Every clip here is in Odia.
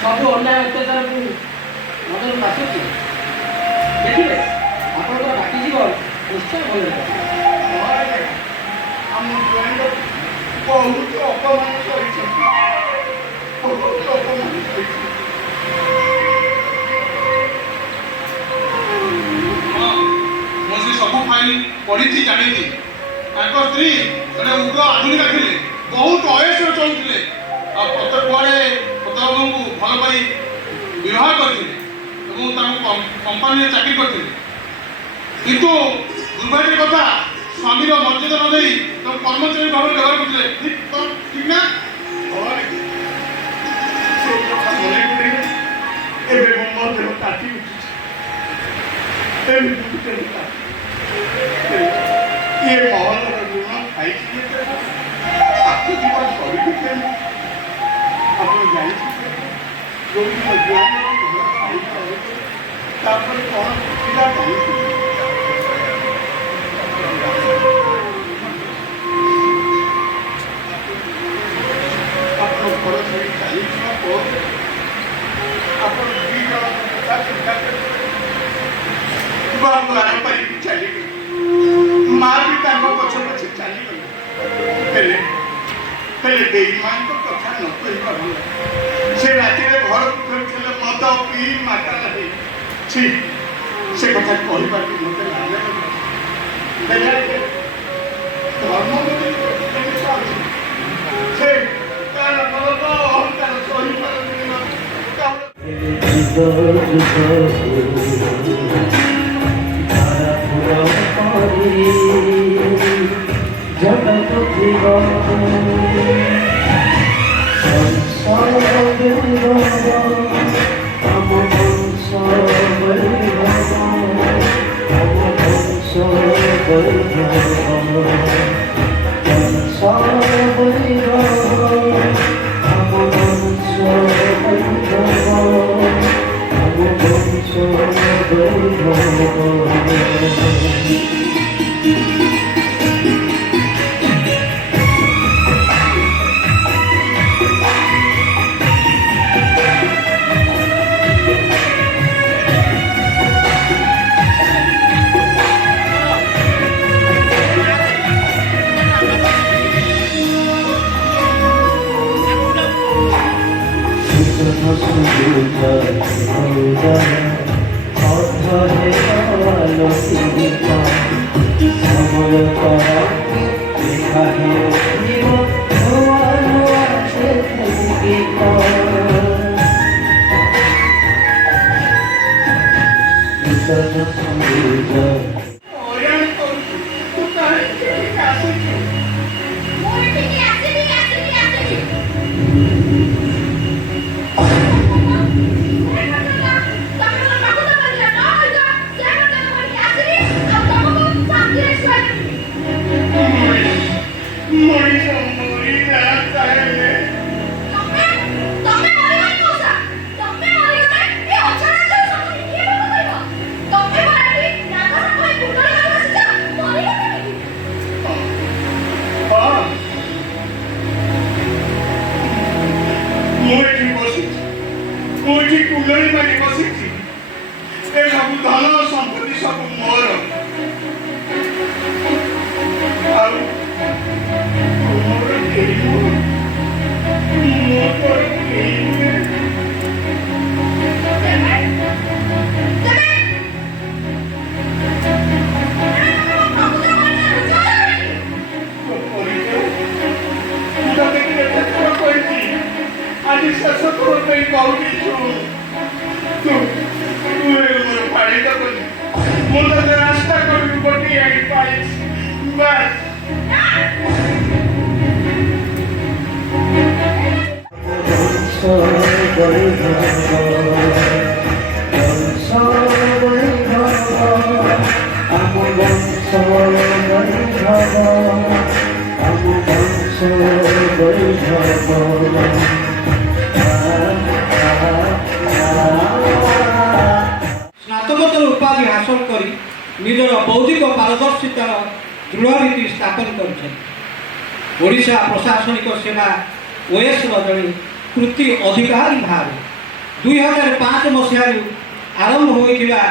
सब अन्याय अत्याचार को नजर आसुची देखिए आपंकर बाकी जीवन निश्चय भल आम फ्रेंड बहुत अपमान बहुत अपमान मुझे सब फाइल पढ़ी जानी स्त्री जड़े उग्र आधुनिका थे बहुत अयस चलुले प्रत्येक कुआड़े प्रताप को भल पाई विवाह करते कंपानी चाकरी करते किंतु दुर्भाग्य कथा स्वामी मर्यादा न दे कर्मचारी भाव व्यवहार करते ठीक ना ये महल ऋण खाई आपको जीवन सरी आप जो कौन पिला आप घर छाड़ी चली आप चिंता बाबू चली गई माँ भी पछे पछे चली गले मान कथा न कही से राति घर को फेर मद पी माता छी से कथा कह मत धर्म से तार अहंकार कुंडली मारी बसी सब धन संपत्ति सब मोर आज शेष थोड़ा कहूँ रास्ता कर गोटे बस स्नातकोत्तर उपाधि हासिल कर निजर बौद्धिक पारदर्शितार दृढ़ स्थापन कर प्रशासनिक सेवा ओएस जड़े कृति अधिकारी भाव 2005 ମସିହାରୁ ଆରମ୍ଭ ହୋଇଥିବା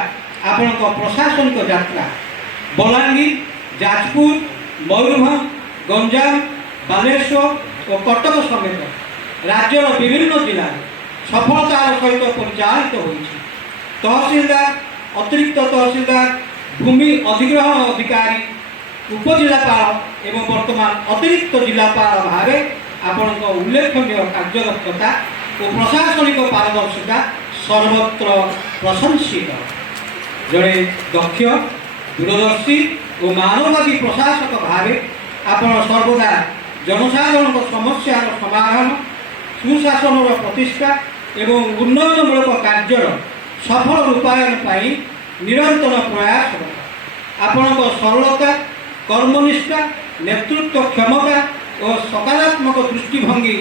ଆପଣଙ୍କ ପ୍ରଶାସନିକ ଯାତ୍ରା ବଲାଙ୍ଗୀର, ଯାଜପୁର, ମୟୂରଭଞ୍ଜ, ଗଞ୍ଜାମ, ବାଲେଶ୍ୱର ଓ କଟକ ସମେତ ରାଜ୍ୟର ବିଭିନ୍ନ ଜିଲ୍ଲାରେ ସଫଳତାର ସହିତ ପରିଚାଳିତ ହୋଇଛି। ତହସିଲଦାର, ଅତିରିକ୍ତ ତହସିଲଦାର, ଭୂମି ଅଧିଗ୍ରହଣ ଅଧିକାରୀ, ଉପଜିଲ୍ଲାପାଳ ଏବଂ ବର୍ତ୍ତମାନ ଅତିରିକ୍ତ ଜିଲ୍ଲାପାଳ ଭାବେ ଆପଣଙ୍କ ଉଲ୍ଲେଖନୀୟ କାର୍ଯ୍ୟଦକ୍ଷତା ଓ ପ୍ରଶାସନିକ ପାରଦର୍ଶିତା ସର୍ବତ୍ର ପ୍ରଶଂସିତ। ଜଣେ ଦକ୍ଷ, ଦୂରଦର୍ଶୀ ଓ ମାନବବାଦୀ ପ୍ରଶାସକ ଭାବେ ଆପଣ ସର୍ବଦା ଜନସାଧାରଣଙ୍କ ସମସ୍ୟାର ସମାଧାନ, ସୁଶାସନର ପ୍ରତିଷ୍ଠା ଏବଂ ଉନ୍ନୟନମୂଳକ କାର୍ଯ୍ୟର ସଫଳ ରୂପାୟନ ପାଇଁ ନିରନ୍ତର ପ୍ରୟାସରତ। ଆପଣଙ୍କ ସରଳତା, କର୍ମନିଷ୍ଠା, ନେତୃତ୍ୱ କ୍ଷମତା ଓ ସକାରାତ୍ମକ ଦୃଷ୍ଟିଭଙ୍ଗୀ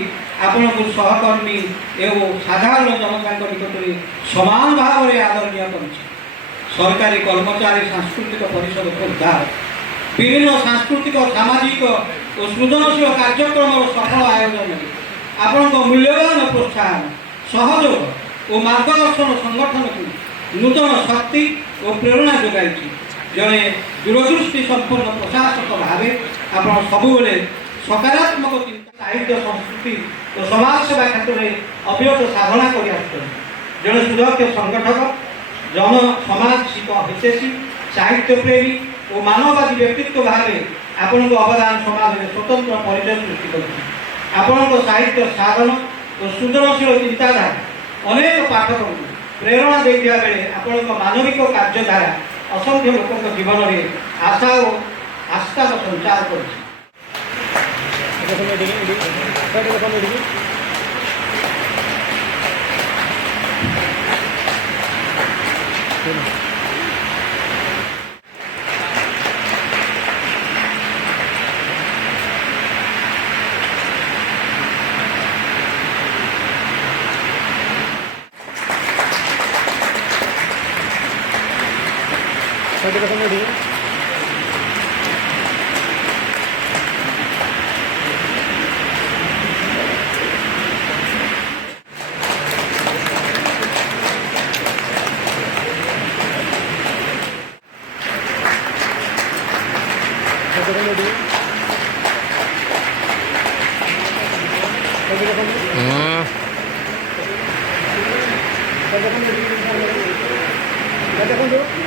ଆପଣଙ୍କୁ ସହକର୍ମୀ ଏବଂ ସାଧାରଣ ଜନତାଙ୍କ ନିକଟରେ ସମାନ ଭାବରେ ଆଦରଣୀୟ କରିଛି। ସରକାରୀ କର୍ମଚାରୀ ସାଂସ୍କୃତିକ ପରିଷଦ ଖୋର୍ଦ୍ଧା ବିଭିନ୍ନ ସାଂସ୍କୃତିକ, ସାମାଜିକ ଓ ସୃଜନଶୀଳ କାର୍ଯ୍ୟକ୍ରମର ସଫଳ ଆୟୋଜନରେ ଆପଣଙ୍କ ମୂଲ୍ୟବାନ ପ୍ରୋତ୍ସାହନ, ସହଯୋଗ ଓ ମାର୍ଗଦର୍ଶନ ସଂଗଠନକୁ ନୂତନ ଶକ୍ତି ଓ ପ୍ରେରଣା ଯୋଗାଇଛି। ଜଣେ ଦୂରଦୃଷ୍ଟି ସମ୍ପନ୍ନ ପ୍ରଶାସକ ଭାବେ ଆପଣ ସବୁବେଳେ ସକାରାତ୍ମକ ଚିନ୍ତା, ସାହିତ୍ୟ, ସଂସ୍କୃତି ଓ ସମାଜସେବା କ୍ଷେତ୍ରରେ ଅବିରତ ସାଧନା କରି ଆସୁଛନ୍ତି। ଜଣେ ସୁଦକ୍ଷ ସଂଗଠକ, ଜନ ସମାଜ ହିତୈଷୀ, ସାହିତ୍ୟପ୍ରେମୀ ଓ ମାନବବାଦୀ ବ୍ୟକ୍ତିତ୍ୱ ଭାବେ ଆପଣଙ୍କ ଅବଦାନ ସମାଜରେ ସ୍ୱତନ୍ତ୍ର ପରିଚୟ ସୃଷ୍ଟି କରିଛି। ଆପଣଙ୍କ ସାହିତ୍ୟ ସାଧନ ଓ ସୃଜନଶୀଳ ଚିନ୍ତାଧାରା ଅନେକ ପାଠକଙ୍କୁ ପ୍ରେରଣା ଦେଇଥିବା ବେଳେ ଆପଣଙ୍କ ମାନବିକ କାର୍ଯ୍ୟଧାରା ଅସଂଖ୍ୟ ଲୋକଙ୍କ ଜୀବନରେ ଆଶା ଓ ଆସ୍ଥାର ସଞ୍ଚାର କରିଛି। দেখুন